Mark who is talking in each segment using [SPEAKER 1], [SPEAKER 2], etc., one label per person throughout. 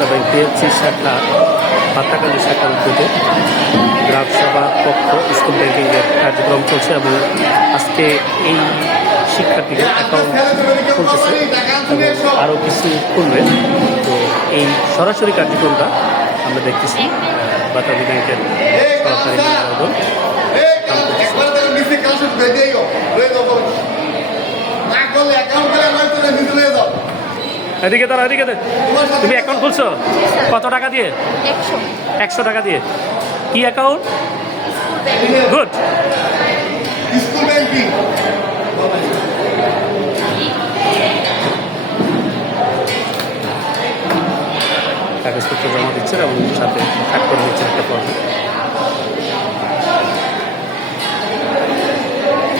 [SPEAKER 1] জনতা bank PFC শাখা পাত্তাকালী শাখার উদ্যোগে গ্রাম সভা পক্ষ স্কুল ব্যাংকিংয়ের কার্যক্রম চলছে এবং আজকে এই শিক্ষার্থীদের অ্যাকাউন্ট খুলতেছে আরও কিছু খুলবে। তো এই সরাসরি কার্যক্রমটা আমরা দেখতেছি বাতাবি ব্যাংকের
[SPEAKER 2] রয়ে যাব না করলে অ্যাকাউন্ট করে নয় তো নিজে লয়ে যাও
[SPEAKER 1] এদিকে দাঁড়া এদিকে তুমি অ্যাকাউন্ট খুলছো? কত টাকা দিয়ে?
[SPEAKER 3] একশো।
[SPEAKER 1] টাকা দিয়ে। কি অ্যাকাউন্ট গুড কাগজপত্র জমা দিচ্ছেন এবং সাথে ট্যাগ করে দিচ্ছেন একটা ফর্ম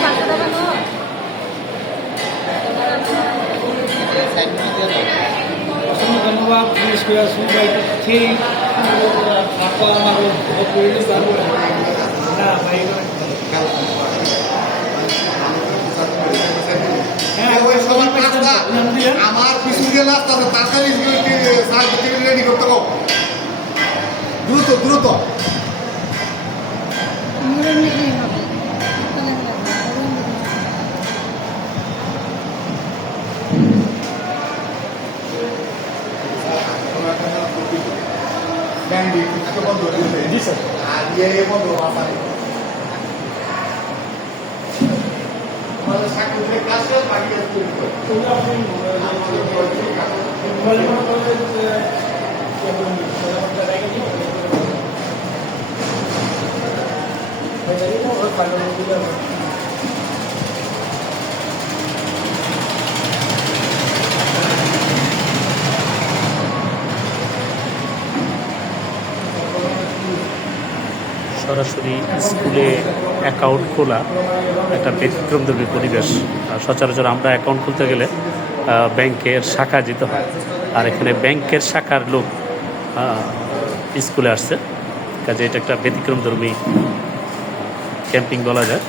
[SPEAKER 3] পাঁচশো টাকা নয়
[SPEAKER 4] অসংখ্য ধন্যবাদ বিশেষ করে সুপাইটা ঠিক আপা আমার হ্যাঁ
[SPEAKER 2] সবার রাস্তা আমার পিছু রাস্তা তাড়াতাড়ি সাহায্য রেডি করতে গো দ্রুত দ্রুত ব্যাংক একটা বন্ধ হয়ে গেছে
[SPEAKER 1] জি স্যার
[SPEAKER 2] আর ইয়ে বন্ধ আছে আমাদের চাকরি কাজ করে বাকি কাজ করে
[SPEAKER 1] সরাসরি স্কুলে অ্যাকাউন্ট খোলা একটা ব্যতিক্রমধর্মী পরিবেশ। সচরাচর আমরা অ্যাকাউন্ট খুলতে গেলে ব্যাংকের শাখা যেতে হয়। আর এখানে ব্যাংকের শাখার লোক স্কুলে আসছে। কাজে এটা একটা ব্যতিক্রমধর্মী ক্যাম্পিং বলা যায়।